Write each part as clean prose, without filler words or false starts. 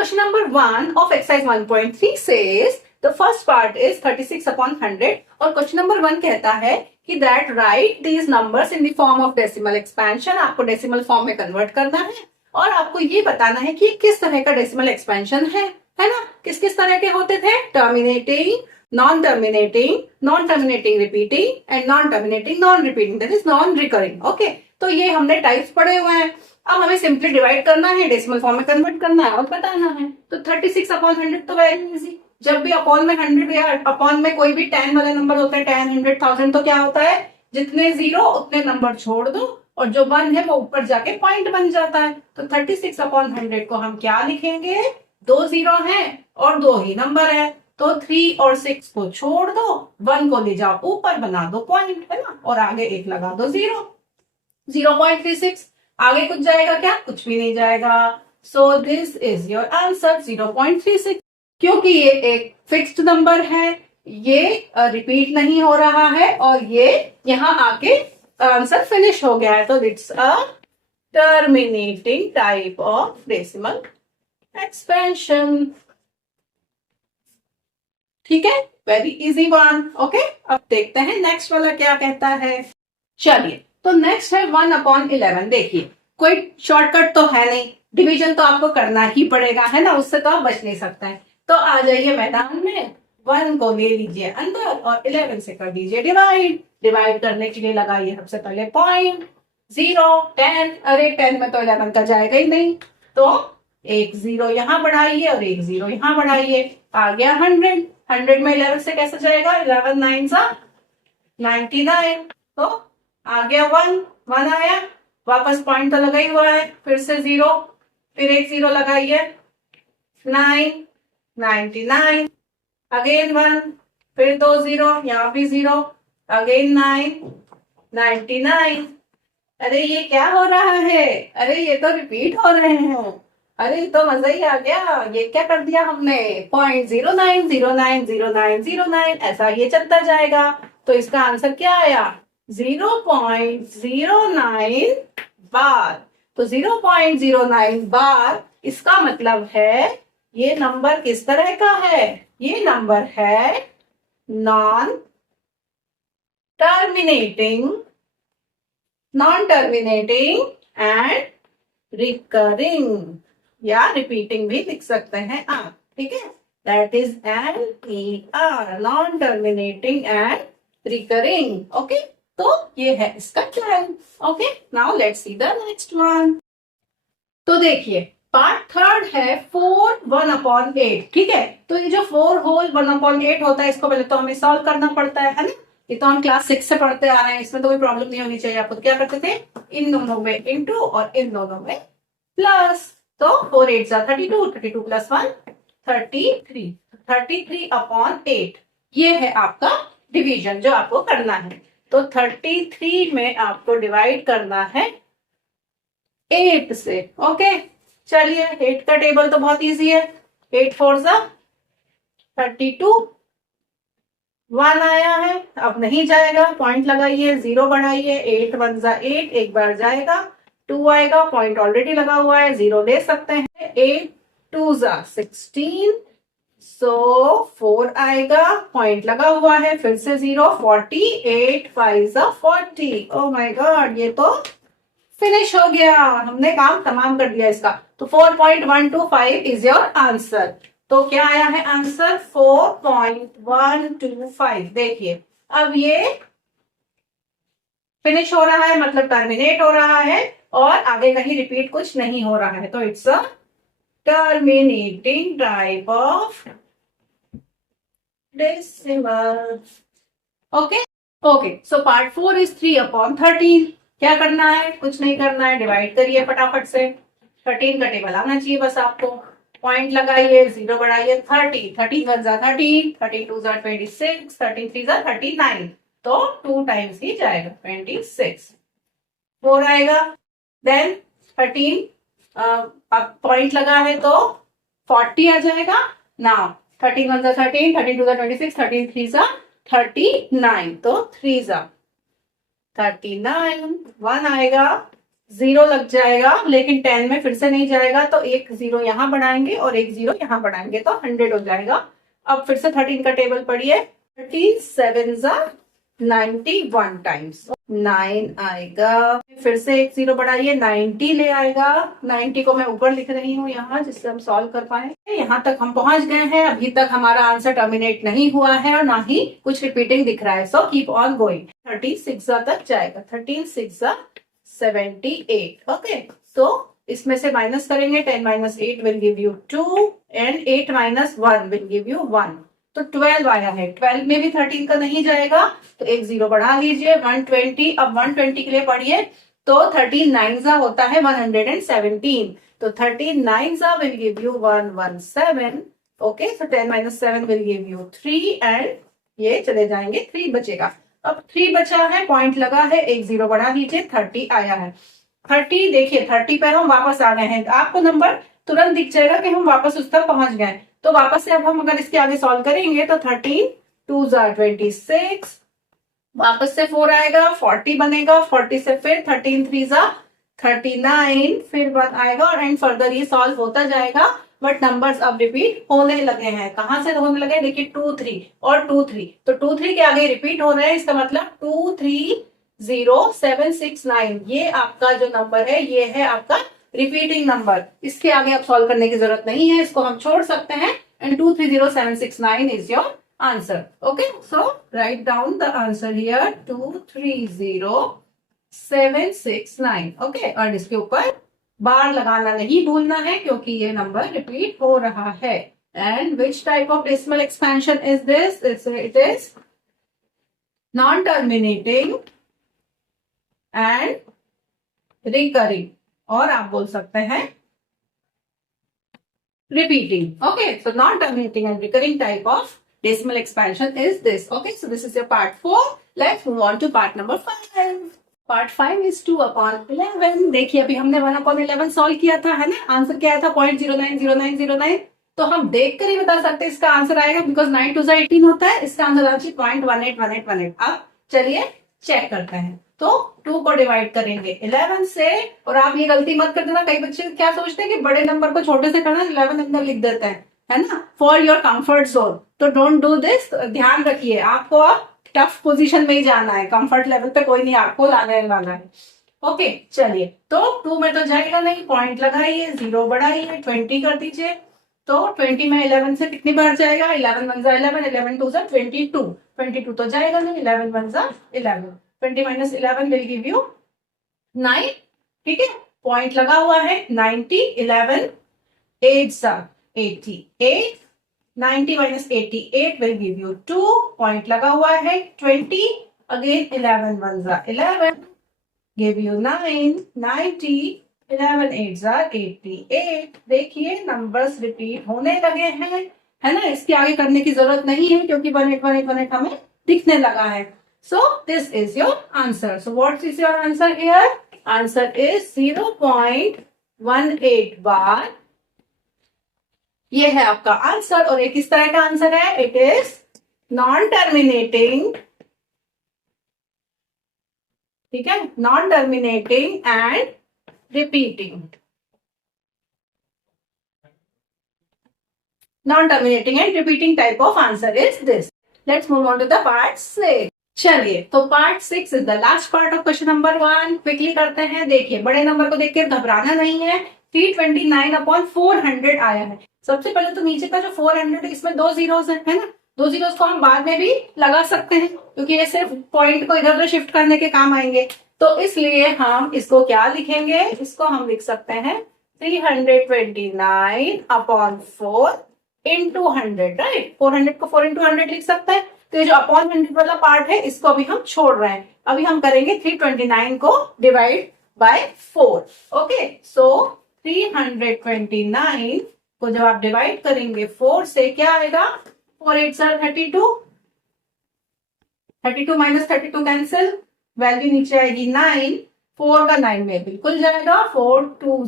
Question number 1 of exercise 1.3 says the first part is 36 upon 100 और question number 1 कहता है कि that write these numbers in the form of decimal expansion। आपको decimal form में convert करना है और आपको ये बताना है कि किस तरह का डेसिमल एक्सपेंशन है ना। किस किस तरह के होते थे? Terminating, non terminating, non terminating repeating and non terminating non repeating, that is non recurring. Okay, तो ये हमने टाइप्स पढ़े हुए हैं। अब हमें सिंपली डिवाइड करना है, डेसिमल फॉर्म में कन्वर्ट करना है और बताना है। तो 36 अपॉन 100 तो वेरी इजी। जब भी अपॉन में 100 या अपॉन में कोई भी 10 वाले नंबर होते हैं, 10, 100, 1000, तो क्या होता है? जितने जीरो उतने नंबर छोड़ दो और जो 1 है वो ऊपर जाके पॉइंट बन जाता है। तो 36 अपॉन 100 को हम क्या लिखेंगे? 2 जीरो है और 2 ही नंबर है, तो 3 और 6 को छोड़ दो, 1 को ले जाओ ऊपर, बना दो पॉइंट, है ना, और आगे 1 लगा दो, 0.36। आगे कुछ जाएगा क्या? कुछ भी नहीं जाएगा। So this is your answer 0.36। क्योंकि ये एक फिक्स्ड नंबर है, ये रिपीट नहीं हो रहा है और ये यहां आके आंसर फिनिश हो गया है, तो it's a terminating type of decimal expansion. ठीक है, वेरी इजी वन। ओके, अब देखते हैं नेक्स्ट वाला क्या कहता है। चलिए, तो नेक्स्ट है 1 अपॉन 11। देखिए, कोई शॉर्टकट तो है नहीं, डिवीजन तो आपको करना ही पड़ेगा, है ना, उससे तो आप बच नहीं सकते हैं। तो आ जाइए मैदान में, 1 को ले लीजिए अंदर और 11 से कर दीजिए डिवाइड। डिवाइड करने के लिए लगाइए सबसे पहले पॉइंट, 0, 10। अरे 10 में तो 11 का जाएगा ही नहीं, तो एक 0 यहां बढ़ाइए और एक 0 यहां बढ़ाइए, आ गया 100। 100 में 11 से कैसे जाएगा? 11 9 सा 99, तो आ गया 1 आया, वापस पॉइंट तो लगा ही हुआ है, फिर से 0, फिर एक 0 लगाइए, 9, 99, अगेन 1, फिर 2 0, यहाँ भी 0, अगेन 9, 99। अरे ये क्या हो रहा है? अरे ये तो रिपीट हो रहे हैं। अरे तो मजा ही आ गया। ये क्या कर दिया हमने? 0.09090909 ऐसा ये चलता जाएगा। तो इसका आंसर क्या आया? 0.09 बार। तो 0.09 बार, इसका मतलब है ये नंबर किस तरह का है? ये नंबर है नॉन टर्मिनेटिंग एंड रिकरिंग, या रिपीटिंग भी लिख सकते हैं आप। ठीक है, that is NER, non terminating and recurring. Okay, तो ये है इसका twelve. Okay, now let's see the next one. तो देखिए, पार्ट थर्ड है 4 1 अपॉन 8। ठीक है, तो ये जो 4 होल 1 अपॉन 8 होता है, इसको पहले तो हमें सॉल्व करना पड़ता है ना। ये तो हम क्लास 6 से पढ़ते आ रहे हैं, इसमें तो कोई प्रॉब्लम नहीं होनी चाहिए आपको। तो क्या करते थे? इन दोनों में इंटू और इन दोनों में प्लस। तो 4 8 जा 32, 32 प्लस 1 33, 33 अपॉन 8। ये है आपका डिवीजन जो आपको करना है। तो 33 में आपको डिवाइड करना है 8 से। ओके, चलिए 8 का टेबल तो बहुत इजी है। 8 4 जा 32, 1 आया है, अब नहीं जाएगा, पॉइंट लगाइए, 0 बढ़ाइए, 8 1 जा 8, एक बार जाएगा, 2 आएगा, पॉइंट ऑलरेडी लगा हुआ है, 0 ले सकते हैं, 8 2 जा 16, सो 4 आएगा, पॉइंट लगा हुआ है, फिर से 0, 40, 8 5 जा 40। ओह माय गॉड, ये तो फिनिश हो गया, हमने काम तमाम कर दिया इसका। तो 4.125 इज योर आंसर। तो क्या आया है आंसर? 4.125। देखिए, अब ये फिनिश हो रहा है, मतलब टर्मिनेट हो रहा है और आगे कहीं रिपीट कुछ नहीं हो रहा है, तो it's a terminating type of decimal. Okay okay, so part 4 is 3 upon 13। क्या करना है? कुछ नहीं करना है, डिवाइड करिए फटाफट से। 13 का टेबल आना चाहिए बस आपको, पॉइंट लगाइए, 0 बढ़ाइए, 30, 13 1 जा 13, 32 जा 26, 33 जा 39, तो 2 टाइम्स ही जाएगा, 26। 4 आएगा, देन 13, अब पॉइंट लगा है तो 40 आ जाएगा ना। 13 1 जा 13, 32 जा 26, 13 3 जा 39, तो 3 जा 39, 1 आएगा, 0 लग जाएगा, लेकिन 10 में फिर से नहीं जाएगा, तो एक 0 यहाँ बढ़ाएंगे और एक 0 यहाँ बढ़ाएंगे तो 100 हो जाएगा। अब फिर से 13 का टेबल पढ़िए। 13 7 91 टाइम्स 9 आएगा, फिर से एक 0 बढ़ाइए 90 ले आएगा। 90 को मैं ऊपर लिख रही हूँ यहाँ, जिससे हम सॉल्व कर पाए। यहाँ तक हम पहुंच गए हैं, अभी तक हमारा आंसर टर्मिनेट नहीं हुआ है और ना ही कुछ रिपीटिंग दिख रहा है। So keep on going. 13 6 तक जाएगा। 13 6 78। ओके, तो इसमें से माइनस करेंगे। 10 - 8 will give you 2 and 8 - 1 will give you 1, तो 12 आया है। 12 में भी 13 का नहीं जाएगा, तो एक 0 बढ़ा लीजिए। 120। अब 120 के लिए पढ़िए, तो 13 9 होता है 117, तो 13 9 will give you 117। Okay, so 10 - 7 will give you 3 and ये चले जाएंगे, 3 बचेगा। अब 3 बचा है, पॉइंट लगा है, एक 0 बढ़ा लीजिए, 30 आया है। 30 देखिए, 30 पे हम वापस आ गए हैं। आपको नंबर तुरंत दिख जाएगा कि हम वापस उस तक पहुंच गए। तो वापस से अब हम अगर इसके आगे सॉल्व करेंगे तो 13 2 26, वापस से 4 आएगा, 40 बनेगा। 40 से फिर 13 3 39, फिर 1 आएगा एंड फर्दर ये सॉल्व होता जाएगा। बट नंबर्स अब रिपीट होने लगे हैं। कहां से होने लगे? देखिए 2 3 और 2 3, तो 2 3 के आगे रिपीट हो रहे हैं। इसका मतलब 2 3 0 7 6 9, ये आपका जो नंबर है ये है आपका रिपीटिंग नंबर। इसके आगे आप सॉल्व करने की जरूरत नहीं है, इसको हम छोड़ सकते हैं। And 2 3 0 7 6 9 is your answer. Okay, so write down the answer here, 2 3 0 7 6 9। Okay, और इसके ऊपर बार लगाना नहीं भूलना है, क्योंकि ये नंबर रिपीट हो रहा है। And which type of decimal expansion is this? It is non terminating and recurring, और आप बोल सकते हैं repeating. Okay, so non-terminating and recurring type of decimal expansion is this. Okay, so this is your part 4. Let's move on to part number 5. Part 5 is 2/11. देखिए, अभी हमने 1/11 solve किया था, है ना? आंसर क्या आया था? 0.090909। तो हम देख कर ही बता सकते हैं इसका आंसर आएगा, बिकॉज 9 2 18 होता है। इसका आंसर आना चाहिए 0.181818। अब चलिए चेक करते हैं। तो 2 को डिवाइड करेंगे 11 से, और आप ये गलती मत कर देना, कई बच्चे क्या सोचते हैं कि बड़े नंबर को छोटे से करना, 11 अंदर लिख देते हैं, है ना, फॉर योर कंफर्ट जोन। तो डोंट डू दिस। ध्यान रखिए, आपको अब टफ पोजीशन में ही जाना है, कंफर्ट लेवल पे कोई नहीं आपको लाने वाला है। ओके, चलिए, तो 2 में तो जाएगा नहीं, पॉइंट लगाइए, 0 बढ़ाइए, 20 कर दीजिए। तो 20 में 11 से कितनी बार जाएगा? 11 1 11, 11 2 22, 22 तो जाएगा नहीं, 11 1 11, 20 - 11 विल गिव यू 9। ठीक है, पॉइंट लगा हुआ है। 90 11 8 88, 90 - 88 विल गिव यू 2, पॉइंट लगा हुआ है। 20 अगेन 11 1 11 गिव यू 9, 90 11 8 88। देखिए, नंबर्स रिपीट होने लगे हैं, है ना? इसके आगे करने की जरूरत नहीं है, क्योंकि 1818 हमें दिखने लगा है। So this is your answer. So what is your answer here? Answer is 0.18 bar. ये है आपका आंसर। और एक किस तरह का आंसर है? इट इज नॉन टर्मिनेटिंग, ठीक है, non terminating and repeating, non terminating and repeating type of answer is this. Let's move on to the part 6। चलिए, तो part 6 is the last part of question number 1। Quickly करते हैं। देखिए, बड़े number को देखकर घबराना नहीं है। 329/400 आया है। सबसे पहले तो नीचे का जो 400 है, इसमें 2 जीरोस है ना? 2 जीरोस को हम बाद में भी लगा सकते हैं, क्योंकि ये सिर्फ पॉइंट को इधर उधर शिफ्ट करने के काम आएंगे। तो इसलिए हम इसको क्या लिखेंगे? इसको हम लिख सकते हैं 329/4 into 100, राइट? 400 को 4 into 100 लिख सकते हैं। तो ये जो अपॉन 100 वाला पार्ट है, इसको अभी हम छोड़ रहे हैं। अभी हम करेंगे 329 को डिवाइड बाय 4। ओके, सो 329 को जब आप डिवाइड करेंगे 4 से, क्या आएगा? 4 8 32, 32 - 32 कैंसिल, वैल्यू नीचे आएगी 9। 4 का 9 में बिल्कुल जाएगा, 4 2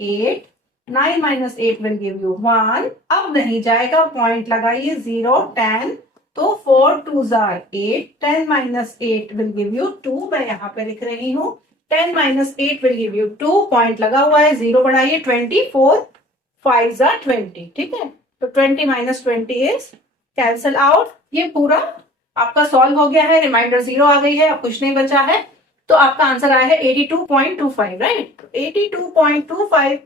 8, 9 - 8 विल गिव यू 1। अब नहीं जाएगा, पॉइंट लगाइए, 0 10, तो 4 2 8, 10 - 8 विल गिव यू 2। मैं यहाँ पे लिख रही हूँ 10 minus 8 will give you 2. Point लगा हुआ है, 0 बढ़ाइए, 24 5s are 20. ठीक है, तो 20 minus 20 is कैंसल आउट. ये पूरा आपका सॉल्व हो गया है, रिमाइंडर 0 आ गई है, अब कुछ नहीं बचा है. तो आपका आंसर आया है 82.25, राइट. 82.25.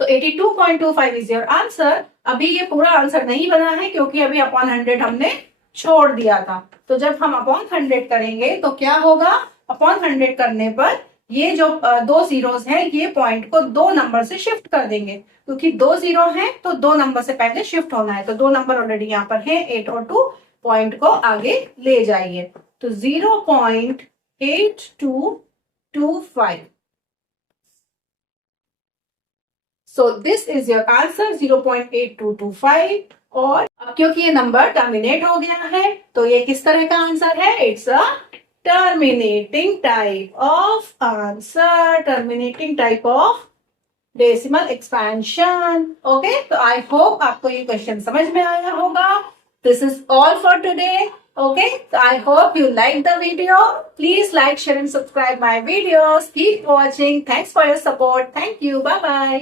तो 82.25 इज योर आंसर. अभी ये पूरा आंसर नहीं बना है क्योंकि अभी अपॉन 100 हमने छोड़ दिया था. तो जब हम अपॉन 100 करेंगे तो क्या होगा, अपॉन 100 करने पर ये जो दो जीरोस हैं ये पॉइंट को 2 नंबर से शिफ्ट कर देंगे, क्योंकि 2 जीरो हैं तो 2 नंबर से पहले शिफ्ट होना है. तो 2 नंबर ऑलरेडी यहाँ पर है, 8 और 2. पॉइंट को आगे ले जाइए, तो 0.8225. So this is your answer, 0.8225. और अब क्योंकि ये नंबर टर्मिनेट हो गया है तो ये किस तरह का आंसर है, it's a terminating type of answer, terminating type of decimal expansion. Okay, तो आई होप आपको ये क्वेश्चन समझ में आया होगा. This is all for today. Okay, so I hope you liked the video. Please like, share and subscribe my videos. Keep watching. Thanks for your support. Thank you. Bye bye.